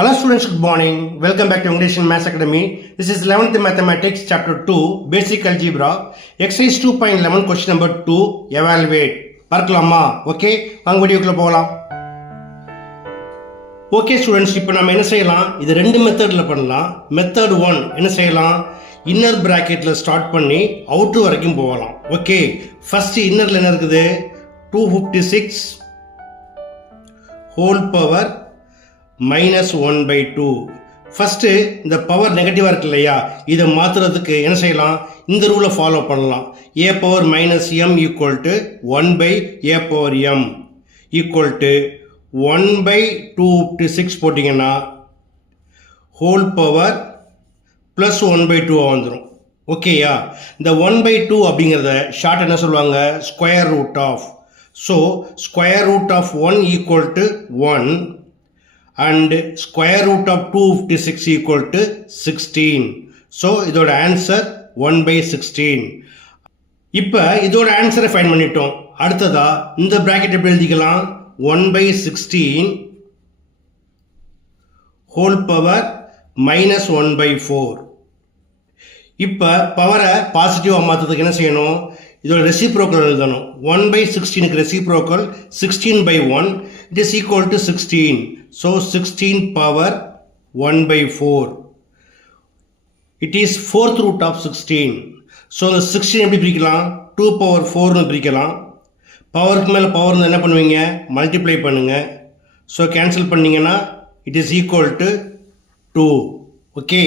Hello students, good morning. Welcome back to English and Maths Academy. This is 11th Mathematics Chapter 2, Basic Algebra. Exercise 2.11 question number 2, Evaluate. பார்க்கலாமா? Okay, வாங்க வீடியோக்குள்ள போகலாம். Okay students, இப்போ நம்ம என்ன செய்யலாம்? இது ரெண்டு மெத்தடில் பண்ணலாம். மெத்தட் 1 என்ன செய்யலாம்? இன்னர் பிராக்கெட்டில் ஸ்டார்ட் பண்ணி அவுட்ரு வரைக்கும் போகலாம். ஓகே, ஃபஸ்ட்டு இன்னரில் என்ன இருக்குது? 256 ஹோல் பவர் மைனஸ் 1/2. ஃபஸ்ட்டு இந்த பவர் நெகட்டிவாக இருக்கு இல்லையா, இதை மாற்றுறதுக்கு என்ன செய்யலாம்? இந்த ரூலை ஃபாலோ பண்ணலாம். a power minus m equal to 1/a power m equal to 1/256 போட்டிங்கன்னா ஹோல் பவர் ப்ளஸ் 1/2 வந்துடும். ஓகேயா? இந்த 1/2 அப்படிங்கிறத ஷார்ட் என்ன சொல்லுவாங்க? Square root of. So square root of 1 equal to 1 and square root of 256 equal to 16. So இதோட answer 1/16. இப்போ இதோட ஆன்சரை ஃபைண்ட் பண்ணிட்டோம். அடுத்ததா இந்த பிராக்கெட் எப்படி எழுதிக்கலாம்? 1/16 ஹோல் பவர் மைனஸ் 1/4. இப்போ பவரை பாசிட்டிவாக மாற்றுறதுக்கு என்ன செய்யணும்? இதோட ரெசிப்ரோக்கல் எழுதணும். 1/16க்கு reciprocal 16/1 it is equal to 16. So 16 power 1/4. It is 4th root of 16. So the 16 எப்படி பிரிக்கலாம்? 2 power 4 பிரிக்கலாம். பவருக்கு மேலே பவர் என்ன பண்ணுவீங்க? மல்டிப்ளை பண்ணுங்க. ஸோ கேன்சல் பண்ணிங்கன்னா it is equal to 2. Okay,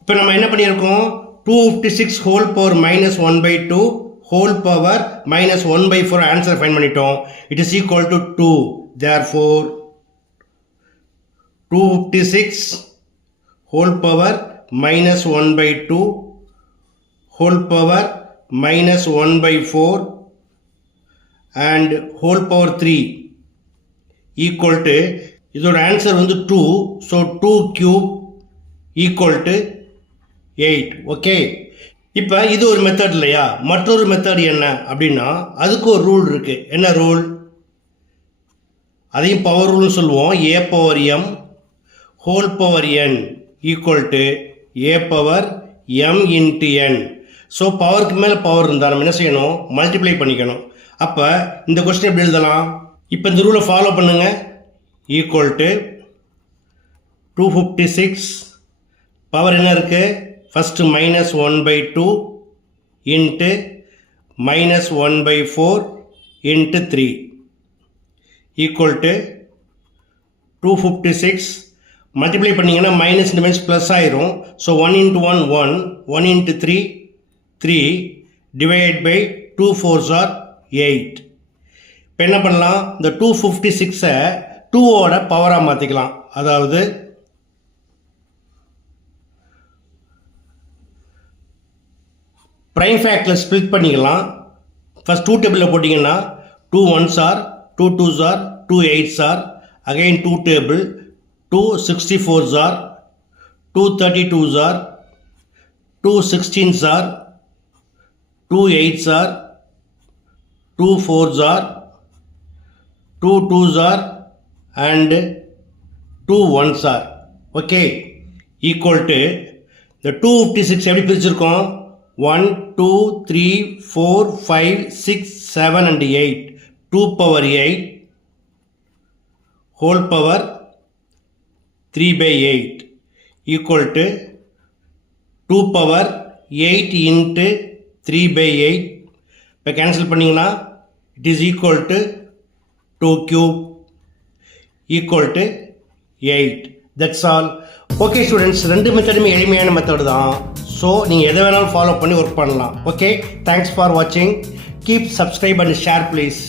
இப்போ நம்ம என்ன பண்ணியிருக்கோம்? 256 whole power minus 1/2 whole power minus 1/4 answer find பண்ணிட்டோம். It is equal to 2. therefore 256 whole power minus 1/2 whole power minus 1/4 and whole power 3 equal to இதோட answer வந்து 2. So 2 cube equal to 8. Okay, இப்போ இது ஒரு மெத்தட் இல்லையா? மற்றொரு method என்ன அப்படின்னா, அதுக்கு ஒரு ரூல் இருக்கு. என்ன ரூல்? அதையும் பவர் ரூல்னு சொல்லுவோம். a power m whole power n equal to a power m into n. So பவருக்கு மேலே பவர் இருந்தால் நம்ம என்ன செய்யணும்? மல்டிப்ளை பண்ணிக்கணும். அப்போ இந்த கொஸ்டின் எப்படி எழுதலாம்? இப்போ இந்த ரூலை ஃபாலோ பண்ணுங்க. ஈக்குவல் டு 256 பவர் என்ன இருக்குது? First minus 1/2 into minus 1/4 into 3 equal to 256. Multiply பண்ணிங்கன்னா மைனஸ் மீன்ஸ் ப்ளஸ் ஆயிரும். So 1 into 1 1 1 into 3 3 divide by 2 4s are 8. இப்போ என்ன பண்ணலாம்? இந்த 256-ஐ 2ஓட பவராக மாற்றிக்கலாம். அதாவது ப்ரைம் ஃபேக்டரில் ஸ்ப்ளிட் பண்ணிக்கலாம். ஃபஸ்ட் 2 டேபிளில் போட்டிங்கன்னா 2 1s are 2 2s are 2 8s are again 2 table 2 64s are 2 32s are 2 16s are 2 8s are 2 4s are 2 2s are and 2 1s are. Okay, equal to இந்த 256 எப்படி பிரிச்சிருக்கோம்? 1 2 3 4 5 6 7 and 8. 2 power 8 whole power 3/8 equal to 2 power 8 into 3/8. இப்போ cancel பண்ணிங்கன்னா it is equal to 2 cube equal to 8. that's all. Okay students, ரெண்டு மெத்தடுமே எளிமையான method தான். So நீங்கள் எதை வேணாலும் ஃபாலோ பண்ணி ஒர்க் பண்ணலாம். ஓகே, தேங்க்ஸ் ஃபார் வாட்சிங். Keep subscribe and share please.